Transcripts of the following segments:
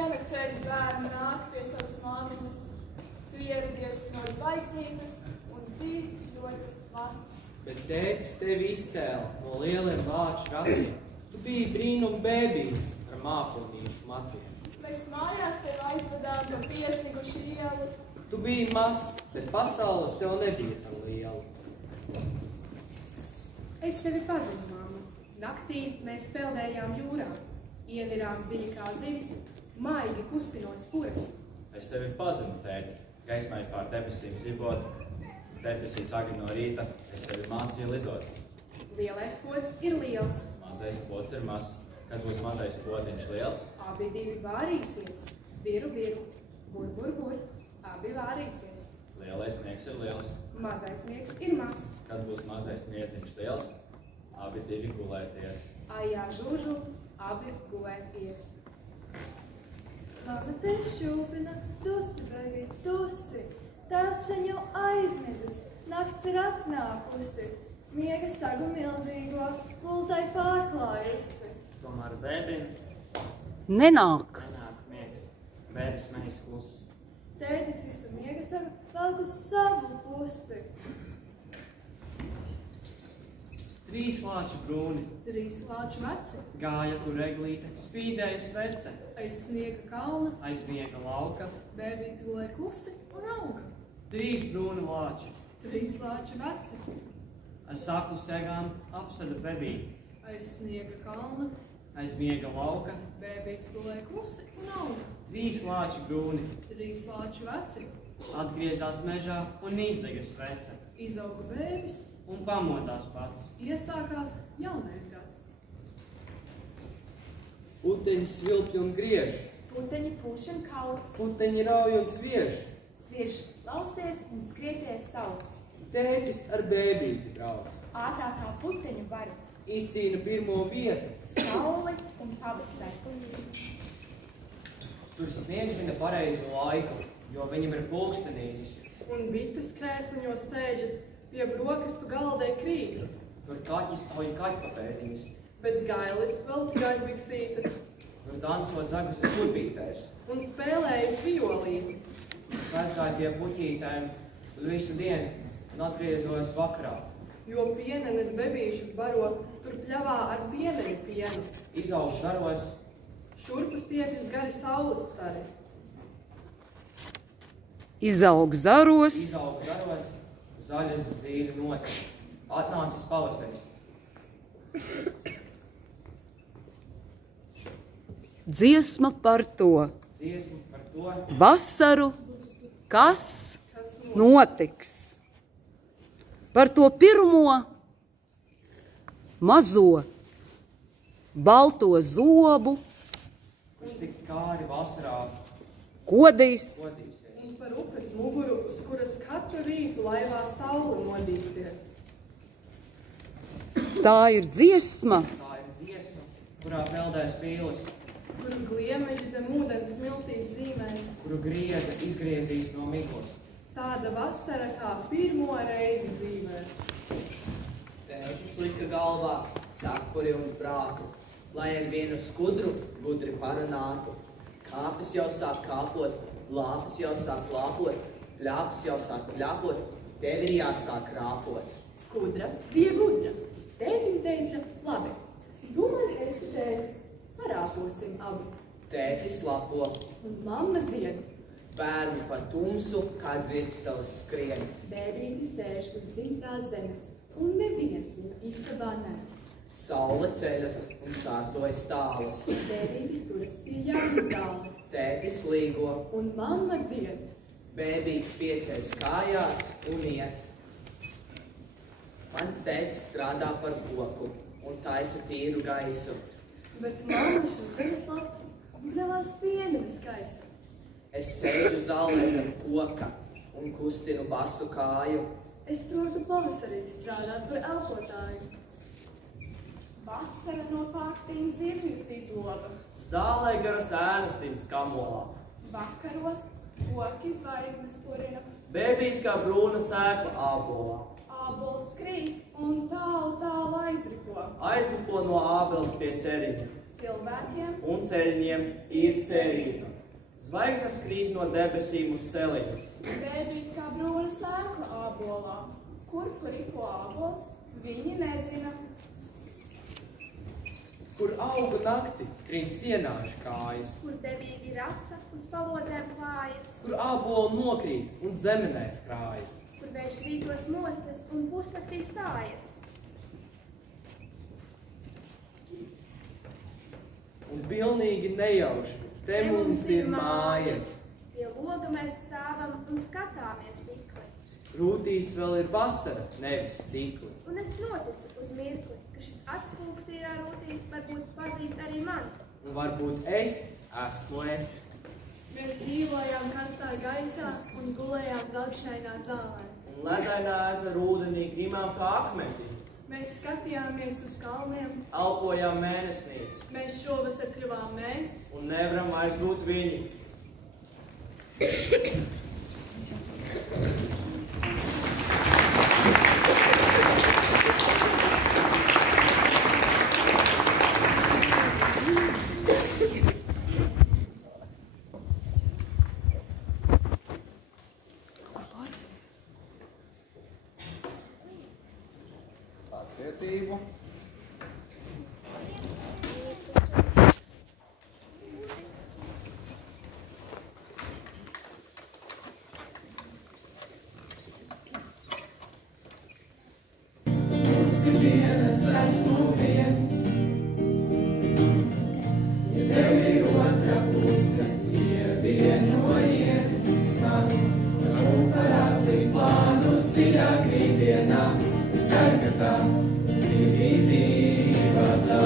viena ceļa bērni nāk pie savas māmiņas. Tu ieradies no zvaigznītes un bija ļoti mazs. Bet tētis tevi izcēla no lieliem vāču ratiem. Tu biji brīnum bēbītis ar mākonīšu matiem. Mēs mājās tevi aizvedām pa piesnigušu ielu. Tu biji mazs, bet pasaule tev nebija tā liela. Es tevi pazinu, mamma. Naktī mēs peldējām jūrā. Ienirām dziļi kā zivis, maigi kustinot spuras. Es tevi pazinu, tēti. Gaismai pār debesīm zibot. Debesīs agri no rīta. Es tevi mācīju lidot. Lielais pods ir liels. Mazais pods ir mazs. Kad būs mazais potiņš liels? Abi divi vārīsies. Viru, viru. Bur, bur, bur. Abi vārīsies. Lielais miegs ir liels. Mazais miegs ir mazs. Kad būs mazais miedziņš liels? Abi divi gulēties. Ajā, žužu. Abi gulēties. Mama te šūpina, tusi, baby, tusi. Tēvs sen jau aizmidzis, nakts ir atnākusi. Miega sagu milzīgo, gultai pārklājusi. Tomēr bēbim nenāk miegs. Bēbis mēs klusi. Tētis visu miega sagu velk uz savu pusi. 3 lāči brūni, 3 lāču veci, gāja tur eglīte, spīdēja svece, aiz sniega kalna, aiz miega lauka. bēbīts gulēja klusi un auga. 3 brūni lāči, 3 lāču veci, ar saklu segām apsarda bebīti, aiz sniega kalna, aiz miega lauka. bēbīts gulēja klusi un auga. 3 lāči brūni, 3 lāču veci, atgriezās mežā un izdega svece, izauga bēbis, un pamodās pats. iesākās jaunais gads. Puteņi svilpj un griež, Puteņi pūš un kauc. puteņi rauj un sviež. Sviež lausties un skrieties sauc. Tētis ar bēbīti brauc, Ātrākā puteņu varu. izcīna pirmo vietu. Sauli un pavasari. Tur sniegs zina pareizu laiku, jo viņam ir pulkstenītis. Un bites krēsliņos sēžas, pie brokastu galdē krīt. Tur kaķis auj kaķpapēdiņas, Bet gailis vēl gaļbiksītes tur dancot zagas kurbītēs. un spēlējas violītes. Es aizgāju pie puķītēm uz visu dienu un atgriezos vakarā. Jo pienenes bebīšus baro, tur pļavā ar pieneņu pienu. Izaug zaros, Šurpus tiekļas gari saules stari. izaug zaros, zaļas zīļu noti. Atnācis pavasaris. dziesma par to Dziesma par to, vasaru, kas notiks. Par to pirmo mazo balto zobu, kurš tik kāri vasarā kodīs, godīsies. Un par upes muguru, uz kuras katru rītu laivā saule modīsies. tā ir dziesma, Tā ir dziesma, kurā peldēs pīles, Kuru gliemeži zem ūdens smiltīs zīmēs. kuru grieza izgriezīs no miglas. Tāda vasara kā pirmo reizi dzīvē. Tētis lika galvā cepuri un prātu, lai ar vienu skudru gudri parunātu. Kāpes jau sāk kāpot, lāpes jau sāk lāpot, pļāpes jau sāk pļāpot, tev ir jāsāk rāpot. Skudra bija gudra. Tētim teica, labi, tu man esi tētis, parāposim abi. Tētis lapo, Un mamma zied, bērni pa tumsu, kā dzirksteles skrien. bēbīti sēž uz dzimtās zemes, un neviens viņu istabā nes. Saule ceļas un kārtojas tālas. Bēbītis turas pie jaunas zāles, Tētis līgo, un mamma dzied. bēbīts pieceļas kājās un iet. Mans tētis strādā par koku un taisa tīru gaisu. Bet mamma šis zemes lapas un gravās pienenes kaisa. Es sēžu zālē zem koka un kustinu basu kāju. Es protu pavasarī strādāt par elpotāju. Vasara no pākstīm zirņus izloba. Zālē garas ēnas tīnas kamolā. Vakaros koki zvaigznes purina. Bēbīts kā brūna sēkla ābolā. Ābols krīt un tālu aizripo. Aizipo no ābeles pie ceriņa. Cilvēkiem Un ceriņiem ir cerība. Zvaigznes krīt no debesīm uz celiem. Bēbīts kā brūna sēkla ābolā. Kur ripo ābols, viņi nezina. Kur auga nakti, trīn sienāšu kājas. Kur devīgi rasa uz pavodzēm klājas. Kur āboli nokrīt un zemenēs krājas. Kur vējš rītos mostas un pusnaktī stājas. Un pilnīgi nejauši, te mums ir mājas. Pie loga mēs stāvam un skatāmies tikli. Rūtīs vēl ir vasara, nevis stikli. Un es noticu uz mirkli, ka šis atspulgs tīrā rūtī varbūt pazīst arī mani. Un varbūt es esmu es. Mēs dzīvojām karsā gaisā un gulējām dzelkšņainā zālē. Un ledainā ezera ūdenī grimām kā akmenti. Mēs skatījāmies uz kalniem. Alpojām mēnesnīs. Mēs šovasar kļuvām mēs. Un nevaram vairs būt viņi. Pacietību. Mūsu dienas esmu viens, ja tev ir otra puse, ievienojies man, un var atlikt plānus dziļā krītdienā, sarkatā, divatā.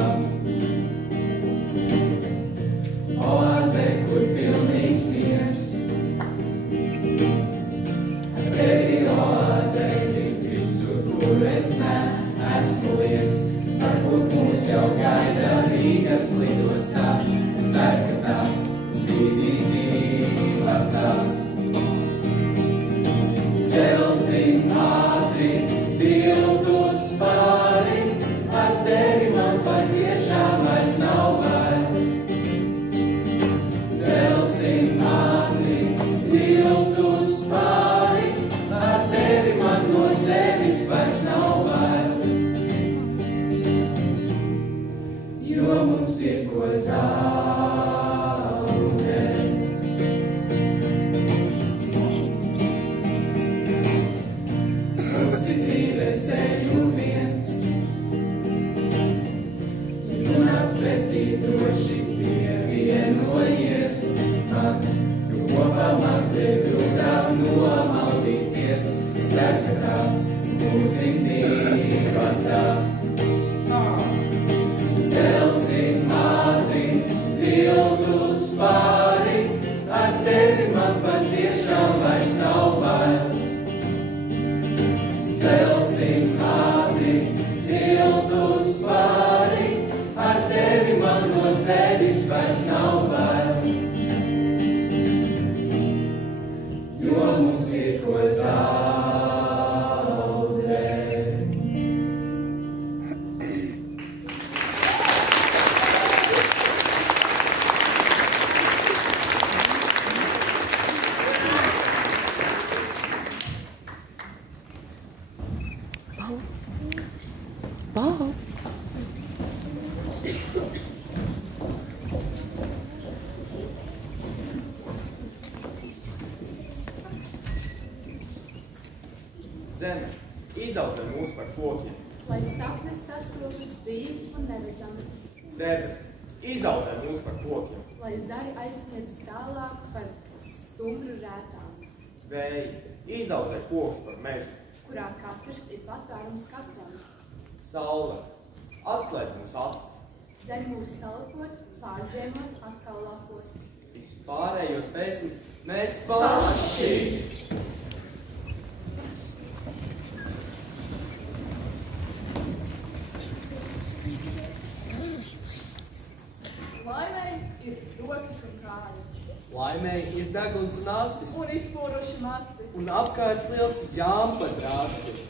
Oāze, kur pilnīgs miers, tevi oāze, tik visur, kur es esmu liels, varbūt mūs jau gaida Rīgas lidostā, sarkatā, divatā. Celsim ātri tiltus pāri, ar tevi man patiešām vairs nav bail. Celsim ātri tiltus pāri, ar tevi man no sevis vairs nav bail. Jo mums ir ko zaudēt. Mūsu dzīves ceļu viens, ja tu nāc pretī droši pievienojies man, jo kopā mazliet grūtāk nomaldīties, sarkatā, būsim divatā. Celsim ātri tiltus pāri, ar tevi man patiešām vairs nav bail. Celsim ātri tiltus pāri, ar tevi man no sevis vairs nav bail. Jo mums ir ko zaudēt. Wow. Zeme, izaudzē mūs par kokiem. Lai saknes sastopas dzīvi un neredzami. Debes, izaudzē mūs par kokiem. Lai zari aizsniedz tālāk par stumbru rētām. Vēji, izaudzē koks par mežu. Kurā katrs ir patvērums katram. Saule, atslēdz mūs acis. Dzeļ mūs salpot, pārziemot, atkal lapot. Visu pārējo spēsim mēs paši. Laimei ir rokas un kājas. Laimei ir deguns un acis. Un izpūruši mati. Un apkārt liels jāmpadrācis.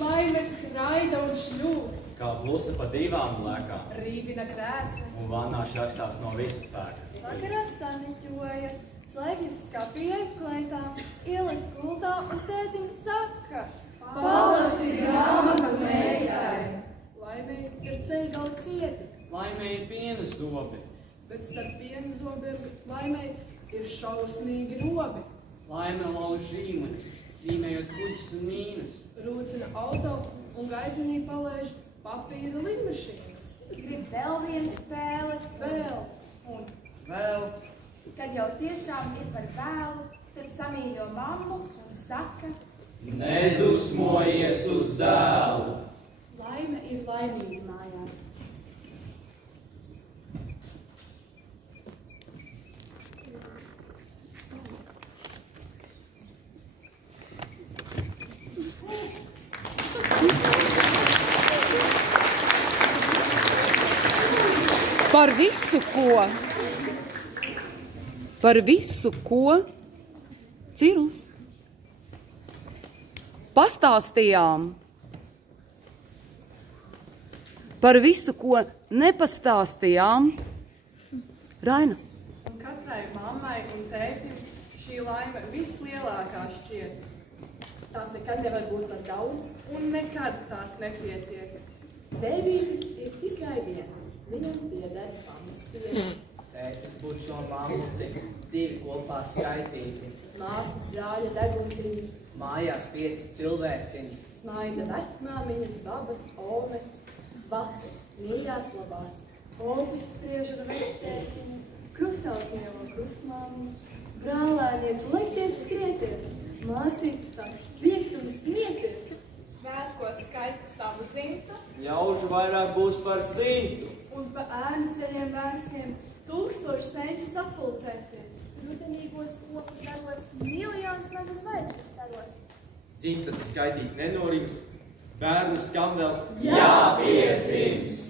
Laimes krājas. Smaida un šļūts. Kā plusa pa divām lēkām. Rībina krēsli. Un vannāši rakstās no visas spēka. Vakarā saniķojas, slēpjas skapī aiz kleitām, ieliec gultā un tētim saka: Palasi grāmatu meitai. Laimei ir ceļgali cieti. Laimei ir piena zobi. Bet starp piena zobiem laimei ir šausmīgi robi. Laime lauž zīmenes, zīmējot kuģis un mīnas. Rūcina auto un gaitinī palaiž papīra lidmašīnas. Grib vēl vienu spēli, Vēl. un, Vēl. kad jau tiešām ir par vēlu, tad samīļo mammu un saka: Nedusmojies uz dēlu. Laime ir laimīga mājās. Par visu, ko Cirls pastāstījām, par visu, ko nepastāstījām, Raina. Un katrai mammai un tētim šī laime vislielākā šķiet. Tās nekad nevar būt par daudz. Un nekad tās nepietiek. Bēbītis ir tikai viens. Viņam pieder mammas pieder. Tētis būtu šo mammuci, divi kopā skaitīti. Māsas brāļa deguntīvi. Mājās 5 cilvēciņi. Smaida vecmāmiņas, babas, omes, vacas, mīļās labās. Opis spriež ar vectētiņu, krustāvs mielo krustmāmiņu, brālēniec lekties skrieties, māsītes sāk spiekt un smieties. Svētkos skaita savu dzimtu. Ļaužu vairāk būs par 100. Un pa ēnu ceļiem vērsiem 1000 senčus apulcēsies. Rudenīgos koku daros, miljonus mazu zvaigžņu staros. Dzimtas skaitīt nenorims, bērnu skam vēl jāpiedzimst.